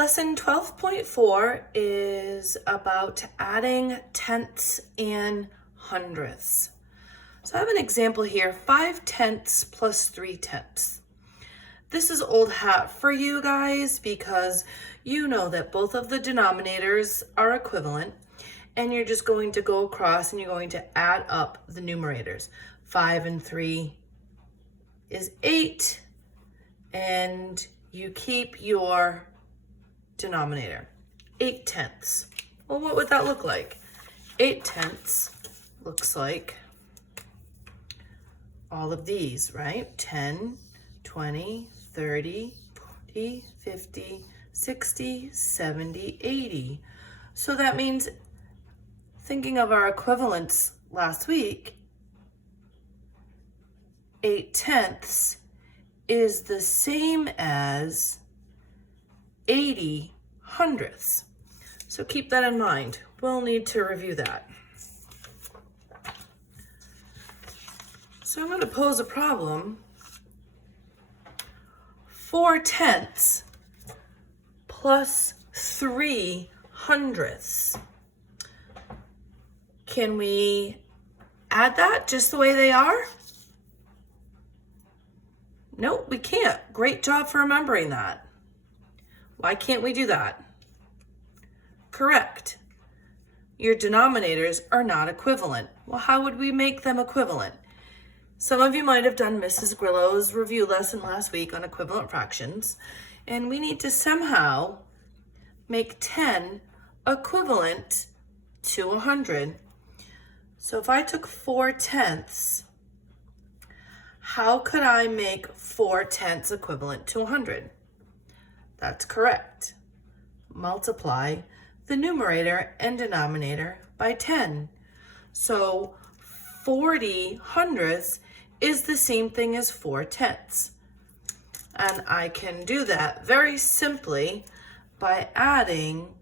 Lesson 12.4 is about adding tenths and hundredths. So I have an example here, 5/10 plus 3/10. This is old hat for you guys because you know that both of the denominators are equivalent, and you're just going to go across and you're going to add up the numerators. 5 and 3 is 8, and you keep your denominator, 8/10. Well, what would that look like? 8/10 looks like all of these, right? 10, 20, 30, 40, 50, 60, 70, 80. So that means, thinking of our equivalents last week, 8/10 is the same as 80 hundredths. So keep that in mind. We'll need to review that. So I'm going to pose a problem. 4/10 plus 3 hundredths. Can we add that just the way they are? Nope, we can't. Great job for remembering that. Why can't we do that? Correct. Your denominators are not equivalent. Well, how would we make them equivalent? Some of you might have done Mrs. Grillo's review lesson last week on equivalent fractions, and we need to somehow make 10 equivalent to 100. So if I took 4/10, how could I make 4/10 equivalent to 100? That's correct. Multiply the numerator and denominator by 10. So 40 hundredths is the same thing as 4/10. And I can do that very simply by adding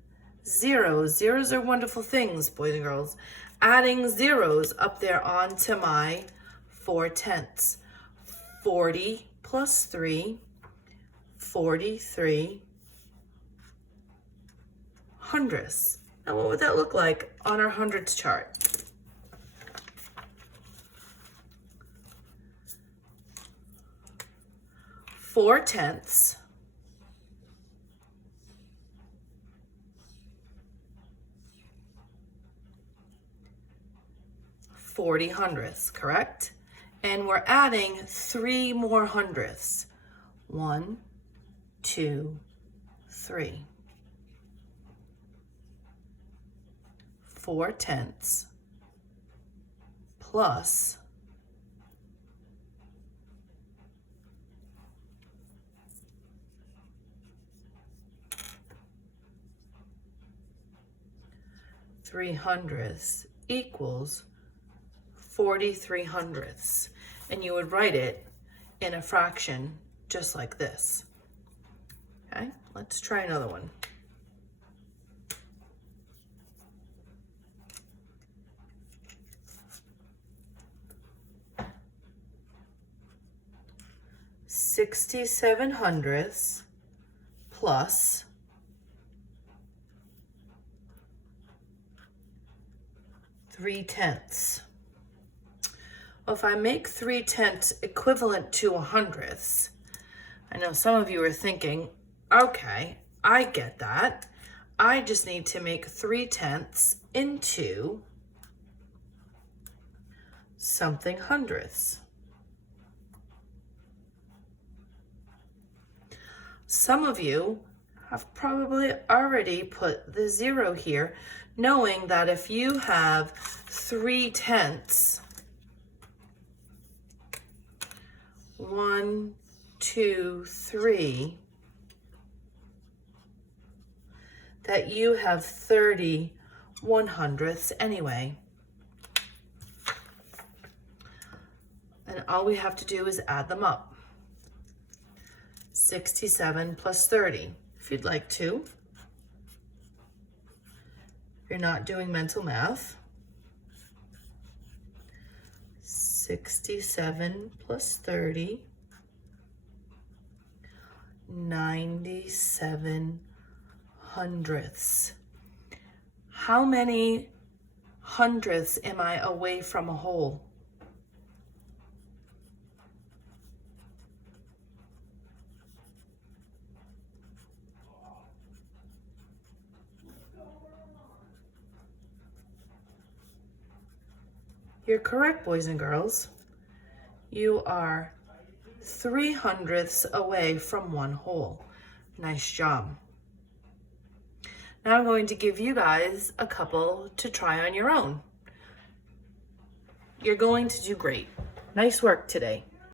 zeros. Zeros are wonderful things, boys and girls. Adding zeros up there onto my 4/10. 40 plus 3, 43 hundredths. Now what would that look like on our hundredths chart? Four-tenths (40 hundredths), correct? And we're adding 3 more hundredths. 1, 2, 3. 4/10 plus 3 hundredths equals 43 hundredths. And you would write it in a fraction just like this. Okay, let's try another one. (67 hundredths plus 3/10. Well, if I make 3/10 equivalent to 100ths, I know some of you are thinking, okay, I get that. I just need to make 3/10 into something hundredths. Some of you have probably already put the 0 here, knowing that if you have 3/10, 1, 2, 3, that you have 31 hundredths anyway. And all we have to do is add them up. 67 plus 30, if you'd like to. If you're not doing mental math. 67 plus 30, 97 hundredths. How many hundredths am I away from a whole? You're correct, boys and girls. You are 3/100ths away from one whole. Nice job. Now I'm going to give you guys a couple to try on your own. You're going to do great. Nice work today.